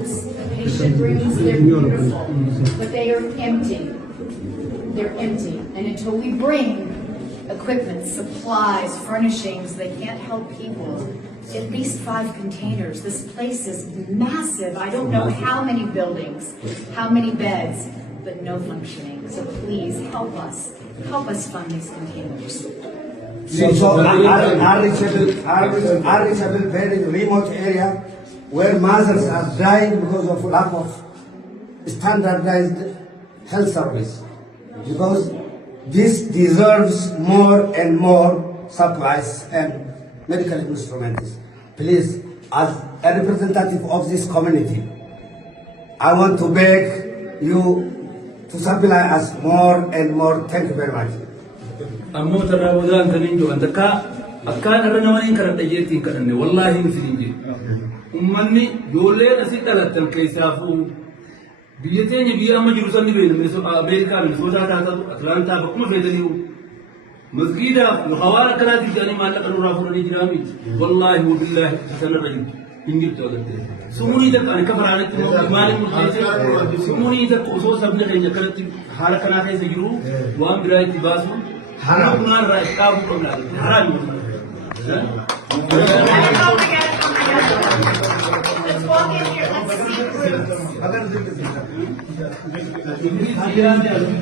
rooms, the patient rooms, they're beautiful, but they are empty. They're empty. And until we bring equipment, supplies, furnishings, they can't help people. At least 5 containers. This place is massive. I don't know how many buildings, how many beds, but no functioning. So please help us. Help us fund these containers. So unreachable, very remote area where mothers are dying because of lack of standardized health service. Because this deserves more and more supplies and medical instruments. Please, as a representative of this community, I want to beg you to supply us more and more. Thank you very much. أمو ترى ودان كنينجو عندك أكان أرنا ونين كرد أجيتين كرني والله مسلمين أمني دولين أسيت على التنكيسافو بيتين يبيا مجلسني بين أمريكا منسوسا تاتو أتلانتا بكم فيدليو مسجدا الخوارق كلا تجاني ما لك نورافون الإجرامي والله وبالله سنة رجل إنجيل تولد سموني ذاك أنا كفر على مالك مجلس سموني ذاك أسوس أبني كذا كرت حركة ناخذ سجرو وام براي تباسو حرام نار راي كابو كملا حرام Let's walk in here. Let's see groups.